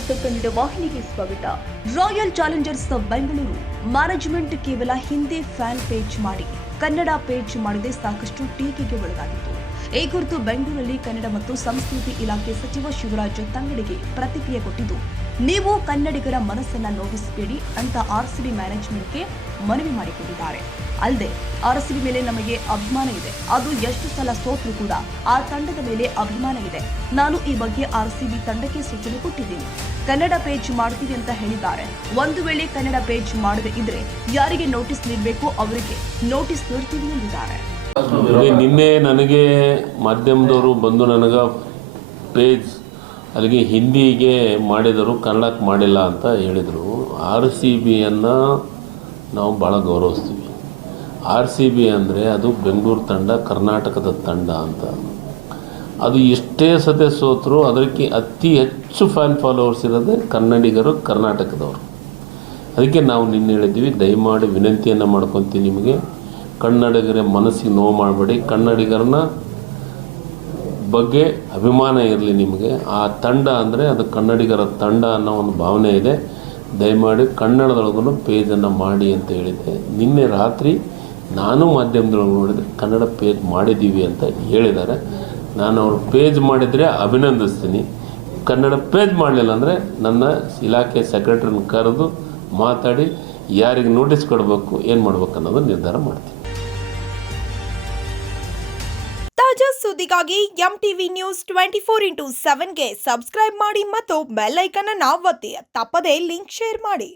News Kannada ವಾಹಿನಿಗೆ ಸ್ವಾಗತ. Royal Challengers Bengaluru management ಕೇವಲ ಹಿಂದಿ ಫ್ಯಾನ್ ಪೇಜ್ ಮಾಡಿ ಕನ್ನಡ ಪೇಜ್ ಮಾಡದೆ ಸಾಕಷ್ಟು ಟೀಕೆಗೆ ಒಳಗಾಗಿತ್ತು. ಈ ಕುರಿತು ಬೆಂಗಳೂರಲ್ಲಿ ಕನ್ನಡ ಮತ್ತು ಸಂಸ್ಕೃತಿ ಇಲಾಖೆ ಸಚಿವ ಶಿವರಾಜ್ ತಂಗಡಿಗೆ ಪ್ರತಿಕ್ರಿಯೆ ಕೊಟ್ಟಿದ್ದು, ನೀವು ಕನ್ನಡಿಗರ ಮನಸ್ಸನ್ನ ನೋವಿಸಬೇಡಿ ಅಂತ ಆರ್ಸಿಬಿ ಮ್ಯಾನೇಜ್ಮೆಂಟ್ಗೆ ಮನವಿ ಮಾಡಿಕೊಂಡಿದ್ದಾರೆ. ಅಲ್ಲದೆ ಆರ್ಸಿಬಿ ಮೇಲೆ ನಮಗೆ ಅಭಿಮಾನ ಇದೆ, ಅದು ಎಷ್ಟು ಸಲ ಸೋತ್ರೂ ಕೂಡ ಆ ತಂಡದ ಮೇಲೆ ಅಭಿಮಾನ ಇದೆ. ನಾನು ಈ ಬಗ್ಗೆ ಆರ್ಸಿಬಿ ತಂಡಕ್ಕೆ ಸೂಚನೆ ಕೊಟ್ಟಿದ್ದೀನಿ, ಕನ್ನಡ ಪೇಜ್ ಮಾಡ್ತೀವಿ ಅಂತ ಹೇಳಿದ್ದಾರೆ. ಒಂದು ವೇಳೆ ಕನ್ನಡ ಪೇಜ್ ಮಾಡದೇ ಇದ್ರೆ ಯಾರಿಗೆ ನೋಟಿಸ್ ನೀಡಬೇಕು ಅವರಿಗೆ ನೋಟಿಸ್ ನೀಡ್ತೀವಿ ಎಂದಿದ್ದಾರೆ. ನಿನ್ನೆ ನನಗೆ ಮಾಧ್ಯಮದವರು ಬಂದು ನನಗೆ ಪೇಜ್ ಅಲ್ಲಿಗೆ ಹಿಂದಿಗೆ ಮಾಡಿದರು, ಕನ್ನಡಕ್ಕೆ ಮಾಡಿಲ್ಲ ಅಂತ ಹೇಳಿದರು. RCBಯನ್ನು ನಾವು ಭಾಳ ಗೌರವಿಸ್ತೀವಿ. RCB ಅಂದರೆ ಅದು ಬೆಂಗಳೂರು ತಂಡ, ಕರ್ನಾಟಕದ ತಂಡ ಅಂತ. ಅದು ಎಷ್ಟೇ ಸತೆ ಸೋತರೂ ಅದಕ್ಕೆ ಅತಿ ಹೆಚ್ಚು ಫ್ಯಾನ್ ಫಾಲೋವರ್ಸ್ ಇರೋದೇ ಕನ್ನಡಿಗರು, ಕರ್ನಾಟಕದವರು. ಅದಕ್ಕೆ ನಾವು ನಿನ್ನೆ ಹೇಳಿದ್ದೀವಿ, ದಯಮಾಡಿ ವಿನಂತಿಯನ್ನು ಮಾಡ್ಕೊತೀನಿ ನಿಮಗೆ, ಕನ್ನಡಿಗರ ಮನಸ್ಸಿಗೆ ನೋವು ಮಾಡಬೇಡಿ, ಕನ್ನಡಿಗರನ್ನ ಬಗ್ಗೆ ಅಭಿಮಾನ ಇರಲಿ ನಿಮಗೆ. ಆ ತಂಡ ಅಂದರೆ ಅದು ಕನ್ನಡಿಗರ ತಂಡ ಅನ್ನೋ ಒಂದು ಭಾವನೆ ಇದೆ. ದಯಮಾಡಿ ಕನ್ನಡದೊಳಗೂ ಪೇಜನ್ನು ಮಾಡಿ ಅಂತ ಹೇಳಿದ್ದೆ. ನಿನ್ನೆ ರಾತ್ರಿ ನಾನು ಮಾಧ್ಯಮದೊಳಗೆ ನೋಡಿದೆ, ಕನ್ನಡ ಪೇಜ್ ಮಾಡಿದ್ದೀವಿ ಅಂತ ಹೇಳಿದ್ದಾರೆ. ನಾನು ಅವರು ಪೇಜ್ ಮಾಡಿದರೆ ಅಭಿನಂದಿಸ್ತೀನಿ. ಕನ್ನಡ ಪೇಜ್ ಮಾಡಲಿಲ್ಲ ಅಂದರೆ ನನ್ನ ಇಲಾಖೆ ಸೆಕ್ರೆಟರಿನ ಕರೆದು ಮಾತಾಡಿ ಯಾರಿಗೆ ನೋಟಿಸ್ ಕೊಡಬೇಕು, ಏನು ಮಾಡಬೇಕು ಅನ್ನೋದು ನಿರ್ಧಾರ ಮಾಡ್ತೀನಿ. ತಾಜಾ ಸುದ್ದಿಗಾಗಿ MTV ನ್ಯೂಸ್ 24/7ಗೆ ಸಬ್ಸ್ಕ್ರೈಬ್ ಮಾಡಿ ಮತ್ತು ಬೆಲ್ ಐಕಾನ್ ಅನ್ನು ಒತ್ತಿ. ತಪ್ಪದೇ ಲಿಂಕ್ ಶೇರ್ ಮಾಡಿ.